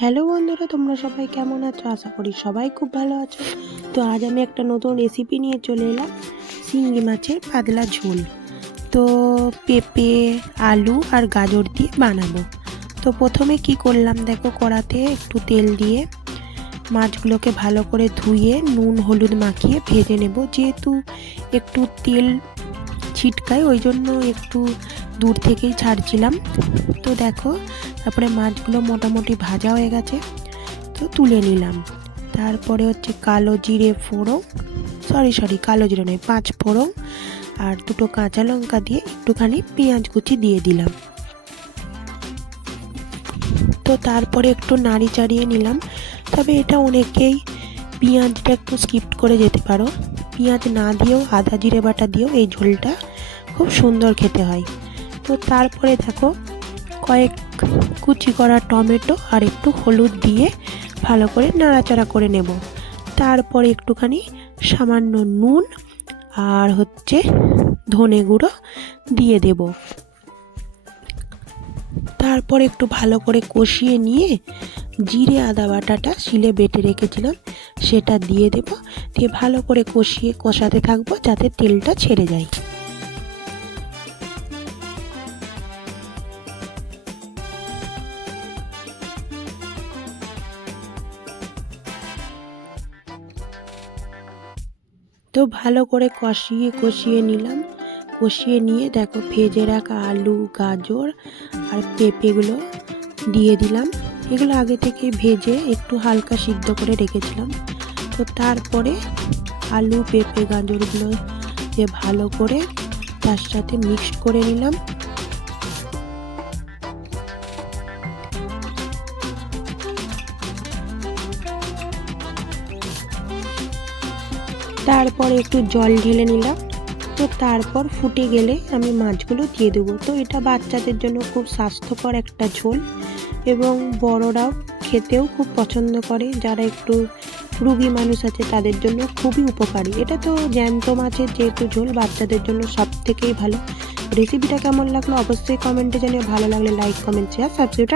Hello বন্ধুরা, তোমরা সবাই কেমন আছো? আশা করি সবাই খুব ভালো আছো। তো আজ আমি একটা নতুন রেসিপি নিয়ে চলে এলাম, শিঙি মাছের পাতলা ঝোল। তো পেঁপে, আলু আর গাজর দিয়ে বানাবো। তো প্রথমে কি করলাম দেখো, কড়াতে একটু তেল দিয়ে মাছগুলোকে ভালো করে ধুয়ে নুন হলুদ মাখিয়ে ভেজে নেব। যেহেতু একটু তেল ছিটকায় ওই জন্য একটু দূর থেকেই ছাড়ছিলাম। তো দেখো, তারপরে মাছগুলো মোটামুটি ভাজা হয়ে গেছে, তো তুলে নিলাম। তারপরে হচ্ছে কালো জিরে ফোড়ন, কালো জিরে নয়, 5 ফোড়ন আর 2টো কাঁচা লঙ্কা দিয়ে একটুখানি পেঁয়াজ কুচি দিয়ে দিলাম। তো তারপরে একটু নাড়ি চাড়িয়ে নিলাম। তবে এটা অনেকেই পেঁয়াজটা একটু স্কিপ করে যেতে পারো, পেঁয়াজ না দিয়েও আদা জিরে বাটা দিয়েও এই ঝোলটা খুব সুন্দর খেতে হয়। তো তারপরে দেখো, কয়েক কুচি করা টমেটো আর একটু হলুদ দিয়ে ভালো করে নাড়াচাড়া করে নেব। তারপরে একটুখানি সামান্য নুন আর হচ্ছে ধনে গুঁড়ো দিয়ে দেব। তারপরে একটু ভালো করে কষিয়ে নিয়ে জিরে আদা বাটাটা শিলে বেটে রেখেছিলাম সেটা দিয়ে দেব। দিয়ে ভালো করে কষাতে থাকবো যাতে তেলটা ছেড়ে যায়। তো ভালো করে কষিয়ে নিলাম। কষিয়ে নিয়ে দেখো, ভেজে রাখা আলু গাজর আর পেঁপেগুলো দিয়ে দিলাম। এগুলো আগে থেকে ভেজে একটু হালকা সিদ্ধ করে রেখেছিলাম। তো তারপরে আলু পেঁপে গাজরগুলো দিয়ে ভালো করে তার সাথে মিক্সড করে নিলাম। তারপরে একটু জল ঢেলে নিলাম। তো তারপর ফুটে গেলে আমি মাছগুলো দিয়ে দেবো। তো এটা বাচ্চাদের জন্য খুব স্বাস্থ্যকর একটা ঝোল এবং বড়রাও খেতেও খুব পছন্দ করে। যারা একটু রুগী মানুষ আছে তাদের জন্য খুবই উপকারী। এটা তো জ্যান্ত মাছের যেহেতু ঝোল, বাচ্চাদের জন্য সব থেকেই ভালো। রেসিপিটা কেমন লাগলো অবশ্যই কমেন্টে জানিও। ভালো লাগলে লাইক কমেন্ট শেয়ার সাবস্ক্রাইব।